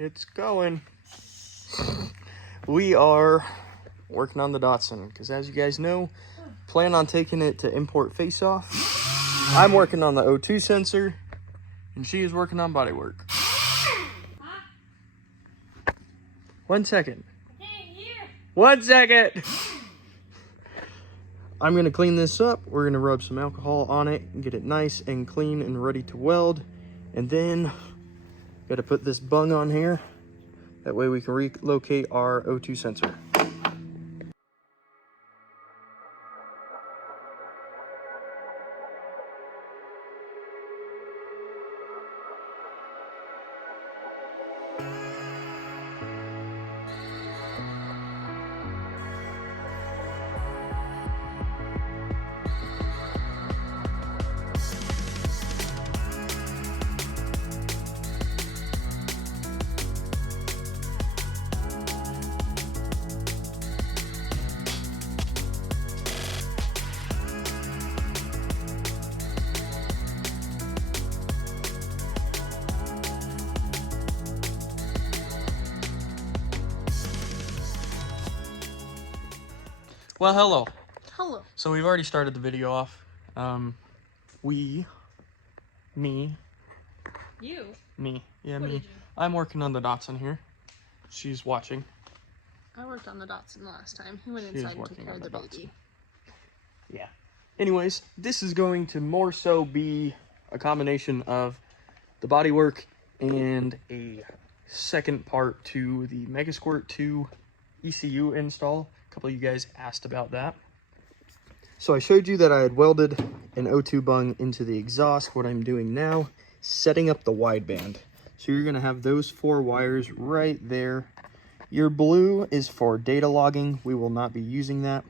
It's going. We are working on the Datsun because, as you guys know, plan on taking it to import face-off. I'm working on the O2 sensor, and she is working on bodywork. 1 second. 1 second. I'm gonna clean this up. We're gonna rub some alcohol on it and get it nice and clean and ready to weld. And then gotta put this bung on here. That way we can relocate our O2 sensor. Well, hello. Hello. So we've already started the video off. Me. You? Me. Yeah, What me. did you? I'm working on the Datsun here. She's watching. I worked on the Datsun last time. He went She is inside and took working care on of the the baby. Yeah. Anyways, this is going to more so be a combination of the bodywork and a second part to the megasquirt 2 ECU install. A couple of you guys asked about that. So I showed you that I had welded an O2 bung into the exhaust. What I'm doing now, setting up the wideband. So you're gonna have those 4 wires right there. Your blue is for data logging. We will not be using that.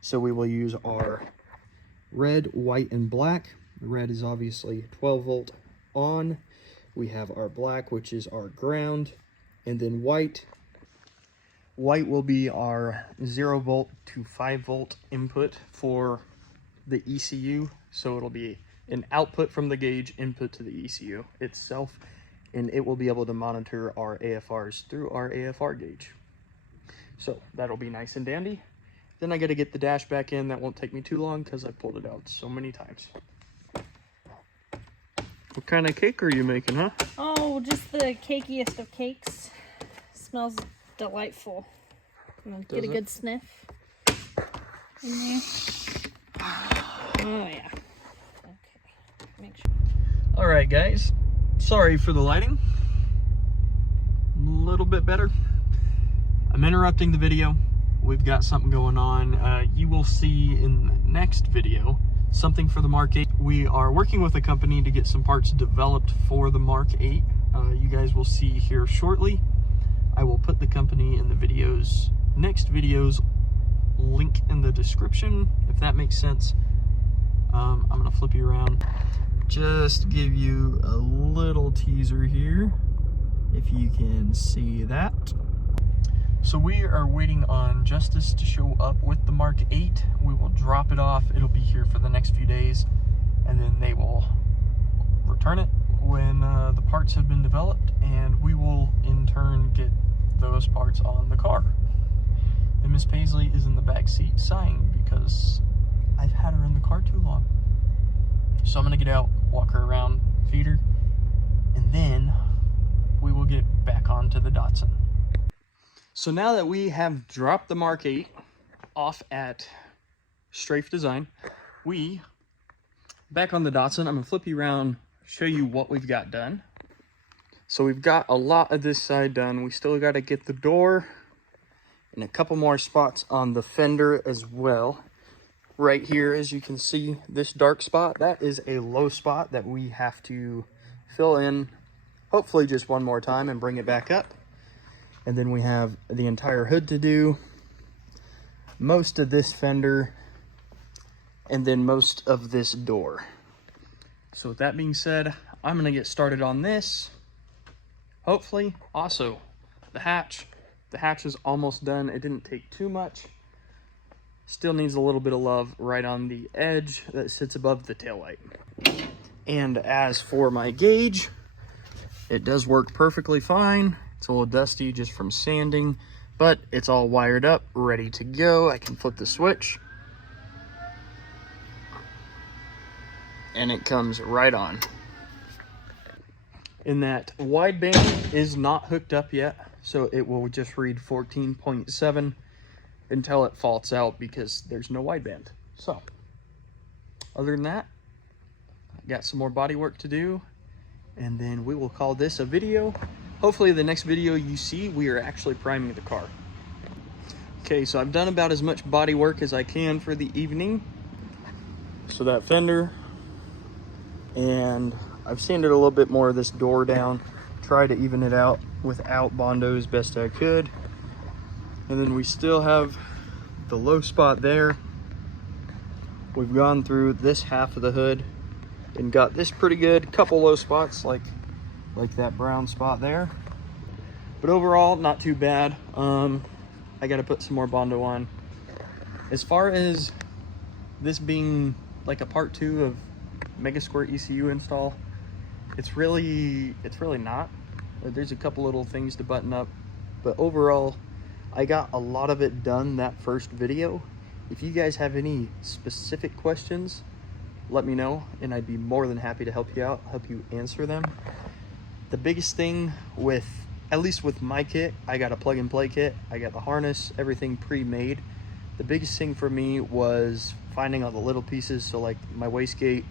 So we will use our red, white, and black. The red is obviously 12 volt on. We have our black, which is our ground, and then white. White will be our 0 volt to 5 volt input for the ECU. So it'll be an output from the gauge, input to the ECU itself, and it will be able to monitor our AFRs through our AFR gauge. So that'll be nice and dandy. Then I got to get the dash back in. That won't take me too long because I pulled it out so many times. What kind of cake are you making, huh? Oh, just the cakiest of cakes. Smells delightful. Get a good sniff in there. Oh, yeah. Okay. Make sure. All right, guys. Sorry for the lighting. A little bit better. I'm interrupting the video. We've got something going on. You will see in the next video something for the Mark 8. We are working with a company to get some parts developed for the Mark 8. You guys will see here shortly. I will put the company in the next video's link in the description, if that makes sense. I'm gonna flip you around. Just give you a little teaser here, if you can see that. So we are waiting on Justice to show up with the Mark 8. We will drop it off. It'll be here for the next few days, and then they will return it when the parts have been developed, and we will in turn get those parts on the car. And Miss Paisley is in the back seat sighing because I've had her in the car too long. So I'm gonna get out, walk her around, feed her, and then we will get back onto the Datsun. So now that we have dropped the Mark 8 off at Strafe Design, we back on the Datsun. I'm gonna flip you around, show you what we've got done. So we've got a lot of this side done. We still got to get the door and a couple more spots on the fender as well. Right here, as you can see, this dark spot, that is a low spot that we have to fill in, hopefully just one more time, and bring it back up. And then we have the entire hood to do, most of this fender, and then most of this door. So with that being said, I'm gonna get started on this. Hopefully. Also, the hatch is almost done. It didn't take too much. Still needs a little bit of love right on the edge that sits above the taillight. And as for my gauge, it does work perfectly fine. It's a little dusty just from sanding, but it's all wired up, ready to go. I can flip the switch and it comes right on. And that wideband is not hooked up yet, so it will just read 14.7 until it faults out because there's no wideband. So, other than that, I got some more body work to do, and then we will call this a video. Hopefully the next video you see, we are actually priming the car. Okay, so I've done about as much body work as I can for the evening. So that fender, and I've sanded a little bit more of this door down, try to even it out without Bondo as best I could. And then we still have the low spot there. We've gone through this half of the hood and got this pretty good. Couple low spots like that brown spot there. But overall, not too bad. I gotta put some more Bondo on. As far as this being like a part 2 of megasquirt ECU install, it's really not. There's a couple little things to button up, but overall I got a lot of it done that first video. If you guys have any specific questions, let me know and I'd be more than happy to help you out, help you answer them. The biggest thing with, at least with my kit, I got a plug and play kit, I got the harness, everything pre-made. The biggest thing for me was finding all the little pieces, so like my wastegate,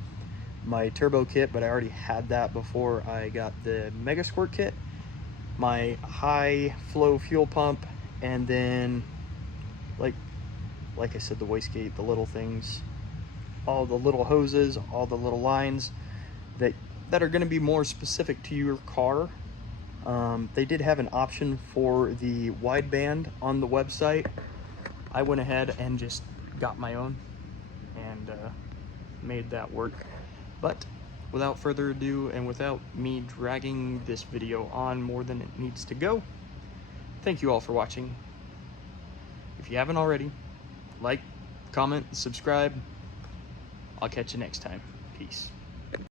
my turbo kit, but I already had that before I got the megasquirt kit, my high flow fuel pump, and then like I said, the wastegate, the little things, all the little hoses, all the little lines that are going to be more specific to your car. They did have an option for the wideband on the website. I went ahead and just got my own and made that work. But without further ado, and without me dragging this video on more than it needs to go, thank you all for watching. If you haven't already, like, comment, subscribe. I'll catch you next time. Peace.